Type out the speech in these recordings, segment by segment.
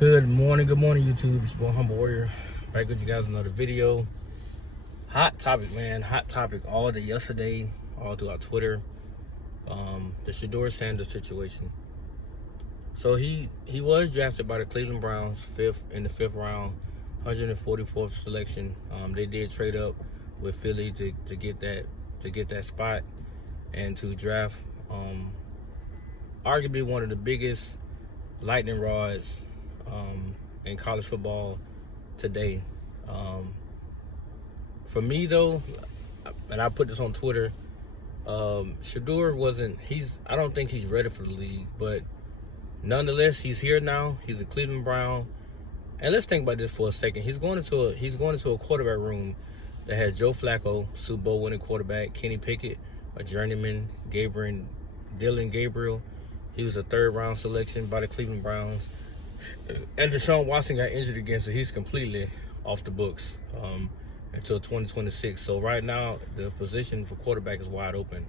Good morning, YouTube. It's your boy Humble Warrior. Back with you guys another video. Hot topic, man. Hot topic all day yesterday, all throughout Twitter. The Sheduer Sanders situation. So he was drafted by the Cleveland Browns in the fifth round, 144th selection. They did trade up with Philly to get that spot and to draft arguably one of the biggest lightning rods in college football today. For me though, and I put this on Twitter, Sheduer I don't think he's ready for the league, but nonetheless he's here now. He's a Cleveland Brown. And let's think about this for a second. He's going into a quarterback room that has Joe Flacco, Super Bowl winning quarterback, Kenny Pickett, a journeyman, Dylan Gabriel. He was a third-round selection by the Cleveland Browns. And Deshaun Watson got injured again, so he's completely off the books until 2026. So right now, the position for quarterback is wide open.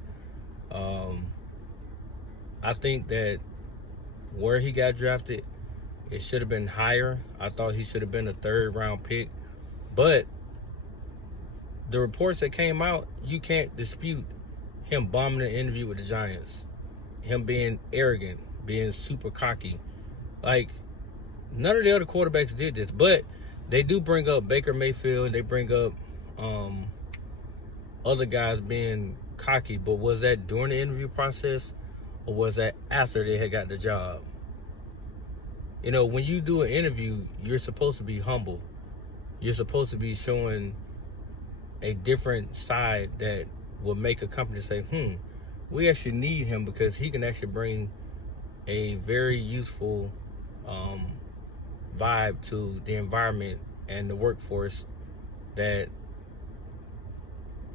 I think that where he got drafted, it should have been higher. I thought he should have been a third-round pick. But the reports that came out, you can't dispute him bombing an interview with the Giants. Him being arrogant, being super cocky. Like, none of the other quarterbacks did this, but they do bring up Baker Mayfield. They bring up other guys being cocky, but was that during the interview process or was that after they had got the job? You know, when you do an interview, you're supposed to be humble. You're supposed to be showing a different side that will make a company say, we actually need him because he can actually bring a very useful vibe to the environment and the workforce that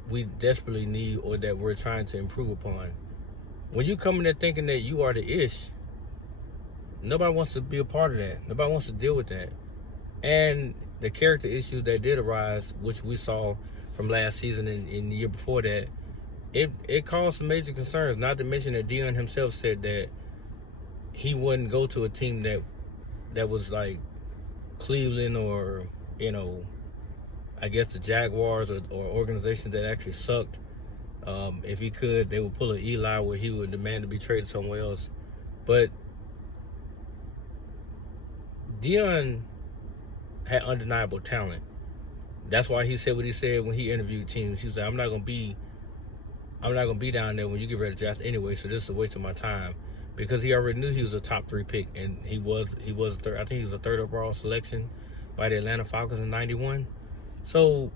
we desperately need or that we're trying to improve upon. When you come in there thinking that you are the ish, nobody wants to be a part of that. Nobody wants to deal with that. And the character issues that did arise, which we saw from last season and the year before that, it caused some major concerns. Not to mention that Dion himself said that he wouldn't go to a team that was like Cleveland or, I guess the Jaguars or organizations that actually sucked. If he could, they would pull an Eli where he would demand to be traded somewhere else. But Dion had undeniable talent. That's why he said what he said when he interviewed teams. He was like, I'm not gonna be down there when you get ready to draft anyway, so this is a waste of my time. Because he already knew he was a top 3 pick, and he was third. I think he was a third overall selection by the Atlanta Falcons in '91. So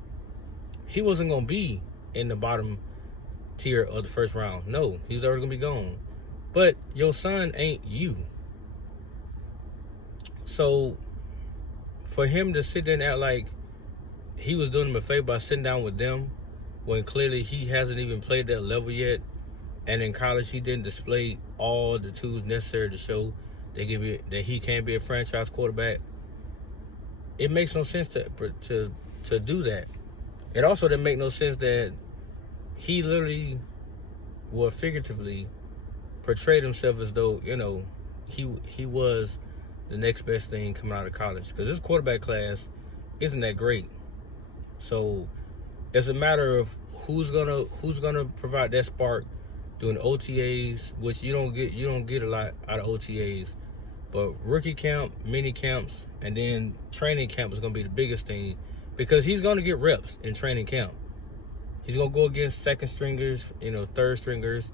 he wasn't gonna be in the bottom tier of the first round. No, he's already gonna be gone. But your son ain't you. So for him to sit there and act like he was doing him a favor by sitting down with them when clearly he hasn't even played that level yet, and in college he didn't display all the tools necessary to show that he can be a franchise quarterback, it makes no sense to do that. It also didn't make no sense that he literally, well, figuratively portrayed himself as though, he was the next best thing coming out of college, because this quarterback class isn't that great. So it's a matter of who's gonna provide that spark doing OTAs, which you don't get a lot out of OTAs, but rookie camp, mini camps, and then training camp is gonna be the biggest thing, because he's gonna get reps in training camp. He's gonna go against second stringers, third stringers.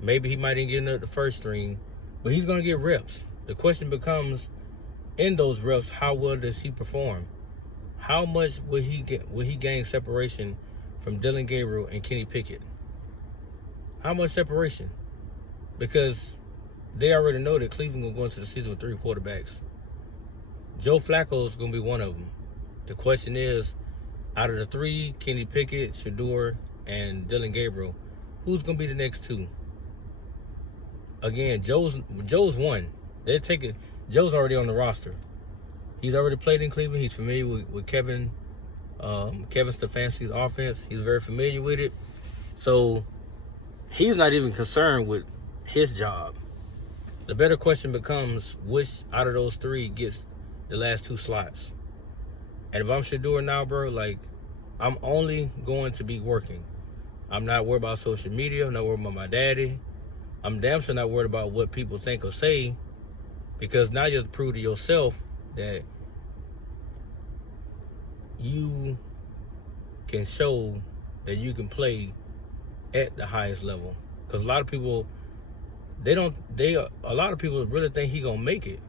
Maybe he might even get the first string, but he's gonna get reps. The question becomes, in those reps, how well does he perform? How much will he gain separation from Dylan Gabriel and Kenny Pickett? How much separation? Because they already know that Cleveland will go into the season with 3 quarterbacks. Joe Flacco is going to be one of them. The question is, out of the 3, Kenny Pickett, Sheduer, and Dylan Gabriel, who's going to be the next 2? Again, Joe's one. Joe's already on the roster. He's already played in Cleveland. He's familiar with Kevin Stefanski's offense. He's very familiar with it. So he's not even concerned with his job. The better question becomes, which out of those 3 gets the last 2 slots. And if I'm Sheduer now, bro, like, I'm only going to be working. I'm not worried about social media. I'm not worried about my daddy. I'm damn sure not worried about what people think or say, because now you have to prove to yourself that you can show that you can play at the highest level. Because a lot of people, a lot of people really think he gonna make it.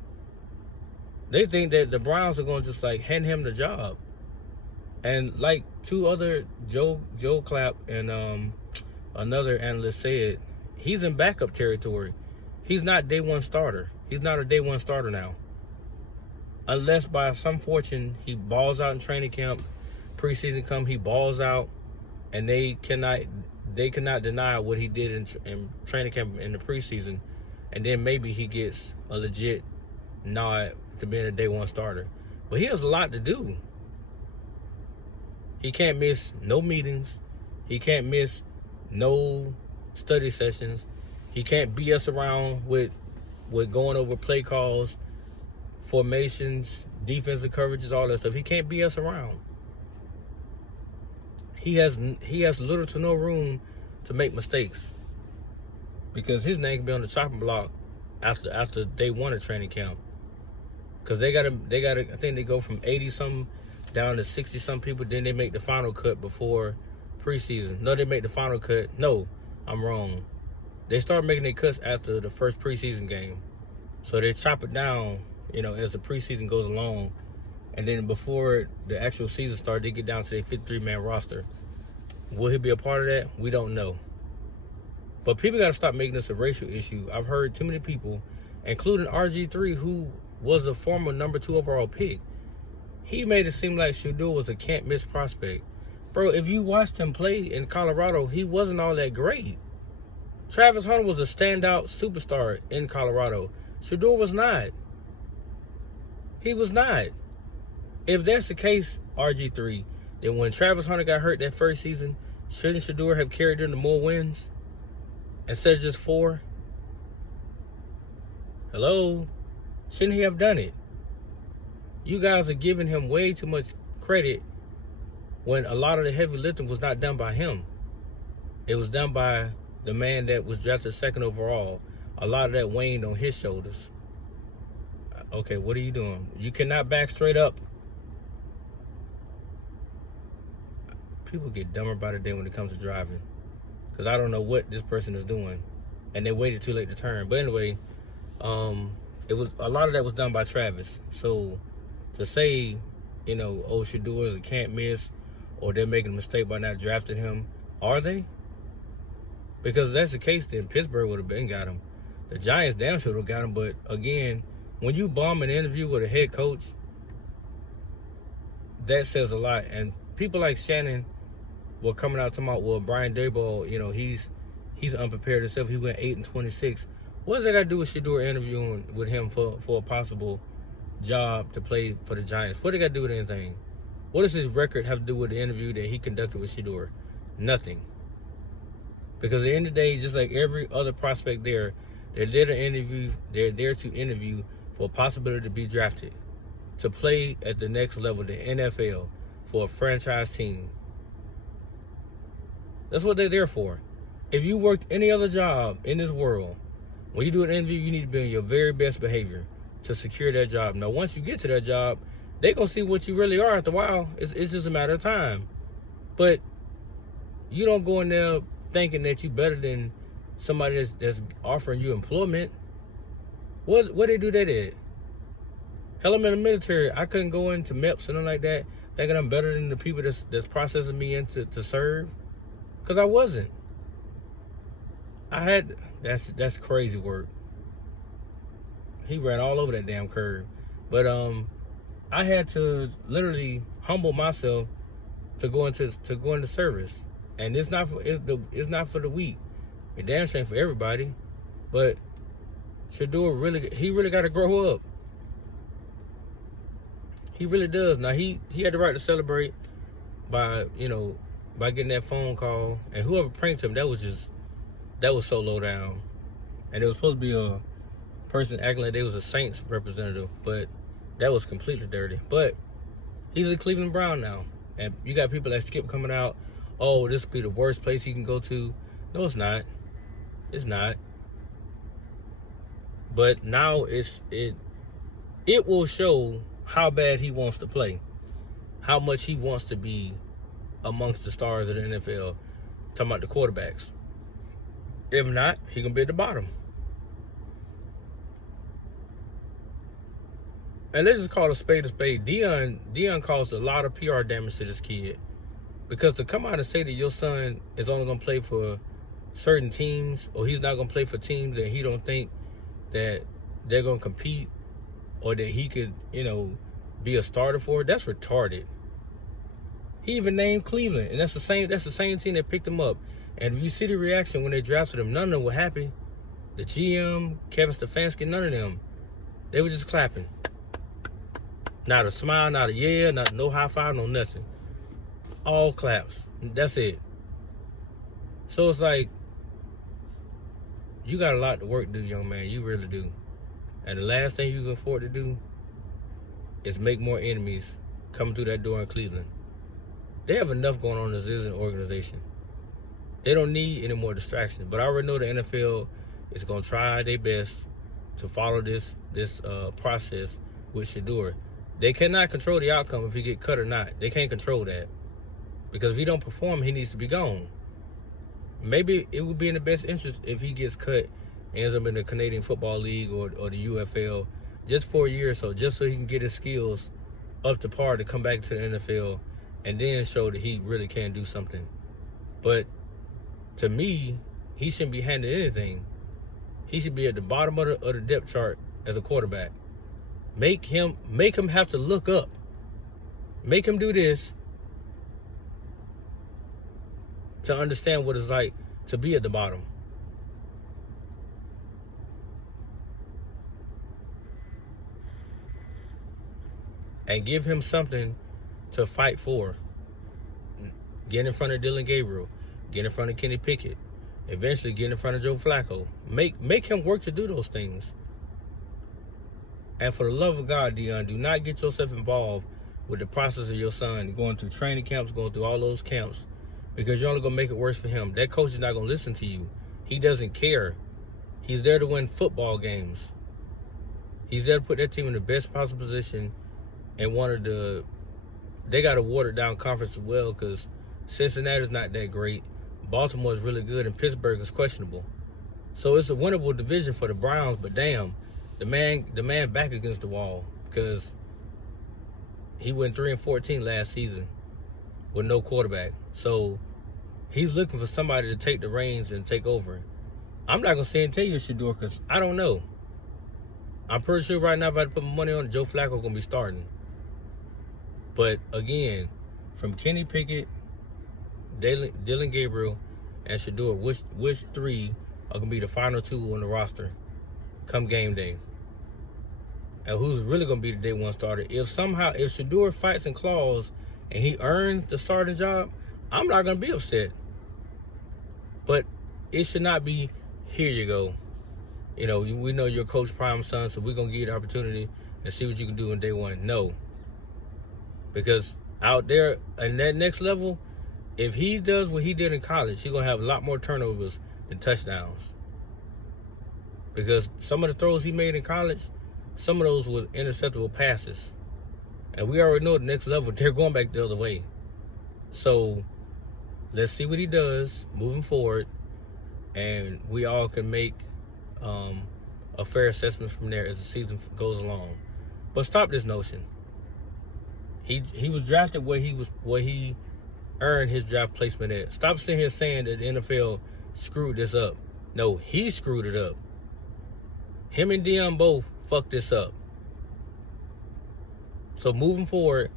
They think that the Browns are gonna just like hand him the job. And like 2 other, Joe Clapp and another analyst said, he's in backup territory. He's not day 1 starter. He's not a day 1 starter now. Unless by some fortune he balls out in training camp, preseason come, he balls out, and they cannot deny what he did in training camp in the preseason, and then maybe he gets a legit nod to being a day 1 starter. But he has a lot to do. He can't miss no meetings. He can't miss no study sessions. He can't BS around with going over play calls, formations, defensive coverages, all that stuff. He can't BS around. He has little to no room to make mistakes, because his name can be on the chopping block after day 1 of training camp. Because they gotta I think they go from 80 something down to 60 some people, then they make the final cut before preseason. No, they make the final cut. No, I'm wrong. They start making their cuts after the first preseason game. So they chop it down, as the preseason goes along. And then before the actual season starts, they get down to their 53-man roster. Will he be a part of that? We don't know. But people got to stop making this a racial issue. I've heard too many people, including RG3, who was a former number 2 overall pick. He made it seem like Sheduer was a can't-miss prospect. Bro, if you watched him play in Colorado, he wasn't all that great. Travis Hunter was a standout superstar in Colorado. Sheduer was not. He was not. If that's the case, RG3, then when Travis Hunter got hurt that first season, shouldn't Sheduer have carried them to more wins instead of just 4? Hello? Shouldn't he have done it? You guys are giving him way too much credit when a lot of the heavy lifting was not done by him. It was done by the man that was drafted 2nd overall. A lot of that waned on his shoulders. Okay, what are you doing? You cannot back straight up. People get dumber by the day when it comes to driving, because I don't know what this person is doing, and they waited too late to turn. But anyway, it was a lot of that was done by Travis. So to say, oh, Sheduer is a can't miss, or they're making a mistake by not drafting him, are they? Because if that's the case, then Pittsburgh would have been got him. The Giants damn sure would have got him. But again, when you bomb an interview with a head coach, that says a lot. And people like Shannon were coming out talking about, well, Brian Daboll, he's unprepared himself. He went 8-26. What does that got to do with Sheduer interviewing with him for a possible job to play for the Giants? What do they got to do with anything? What does his record have to do with the interview that he conducted with Sheduer? Nothing. Because at the end of the day, just like every other prospect there, they're there to interview. They're there to interview for a possibility to be drafted, to play at the next level, the NFL, for a franchise team. That's what they're there for. If you worked any other job in this world, when you do an interview, you need to be on your very best behavior to secure that job. Now, once you get to that job, they're going to see what you really are after a while. It's just a matter of time. But you don't go in there thinking that you're better than somebody that's offering you employment. What they do that at? Hell, I'm in the military. I couldn't go into MEPS or nothing like that thinking I'm better than the people that's processing me in to serve. Because I wasn't. That's crazy work. He ran all over that damn curve. But I had to literally humble myself to go into service. And it's not for the weak. It damn shame for everybody. But Sheduer really got to grow up. He really does. Now he had the right to celebrate by getting that phone call, and whoever pranked him, that was so low down. And it was supposed to be a person acting like they was a Saints representative, but That was completely dirty. But he's a Cleveland Brown now. And you got people like Skip coming out, oh, this would be the worst place he can go to. No, it's not. It's not. But now it will show how bad he wants to play. How much he wants to be amongst the stars of the NFL. Talking about the quarterbacks. If not, he gonna be at the bottom. And let's just call a spade a spade. Deion caused a lot of PR damage to this kid. Because to come out and say that your son is only going to play for certain teams, or he's not going to play for teams that he don't think that they're going to compete, or that he could, be a starter for, that's retarded. He even named Cleveland, and that's the same team that picked him up. And if you see the reaction when they drafted him, none of them were happy. The GM, Kevin Stefanski, none of them. They were just clapping. Not a smile, not a yeah, no high five, no nothing. All claps. That's it. So it's like, you got a lot of work to do, young man. You really do. And the last thing you can afford to do is make more enemies coming through that door in Cleveland. They have enough going on as is an organization. They don't need any more distractions. But I already know the NFL is going to try their best to follow this process with Sheduer. They cannot control the outcome if he get cut or not. They can't control that. Because if he don't perform, he needs to be gone. Maybe it would be in the best interest if he gets cut, ends up in the Canadian Football League or the UFL just for a year or so, just so he can get his skills up to par to come back to the NFL and then show that he really can do something. But to me, he shouldn't be handed anything. He should be at the bottom of the depth chart as a quarterback. Make him have to look up. Make him do this to understand what it's like to be at the bottom. And give him something to fight for. Get in front of Dylan Gabriel. Get in front of Kenny Pickett. Eventually get in front of Joe Flacco. Make him work to do those things. And for the love of God, Deion, do not get yourself involved with the process of your son going through training camps, going through all those camps, because you're only going to make it worse for him. That coach is not going to listen to you. He doesn't care. He's there to win football games. He's there to put that team in the best possible position and they got a watered down conference as well, because Cincinnati's not that great. Baltimore is really good, and Pittsburgh is questionable. So it's a winnable division for the Browns, but damn, the man back against the wall, because he went 3-14 last season with no quarterback. So he's looking for somebody to take the reins and take over. I'm not gonna say and tell you Sheduer, because I don't know. I'm pretty sure right now if I had to put my money on it, Joe Flacco gonna be starting. But again, from Kenny Pickett, Dylan Gabriel, and Sheduer, which three are gonna be the final two on the roster come game day? And who's really gonna be the day one starter? If Sheduer fights and claws and he earns the starting job, I'm not gonna be upset. But it should not be, here you go. We know you're Coach Prime's son, so we're gonna give you the opportunity and see what you can do in day one. No. Because out there in that next level, if he does what he did in college, he's gonna have a lot more turnovers than touchdowns. Because some of the throws he made in college, some of those were interceptable passes. And we already know at the next level, they're going back the other way. So let's see what he does moving forward, and we all can make a fair assessment from there as the season goes along. But stop this notion. He was drafted where he earned his draft placement at. Stop sitting here saying that the NFL screwed this up. No, he screwed it up. Him and Deion both fucked this up. So moving forward,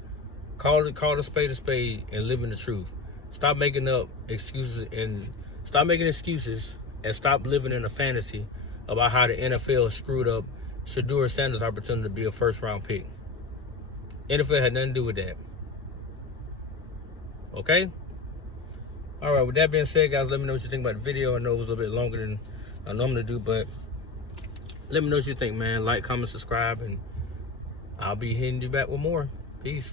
call a spade and live in the truth. Stop making up excuses and stop living in a fantasy about how the NFL screwed up Sheduer Sanders' opportunity to be a first-round pick. NFL had nothing to do with that. Okay? Alright, with that being said, guys, let me know what you think about the video. I know it was a little bit longer than I normally do, but let me know what you think, man. Like, comment, subscribe, and I'll be hitting you back with more. Peace.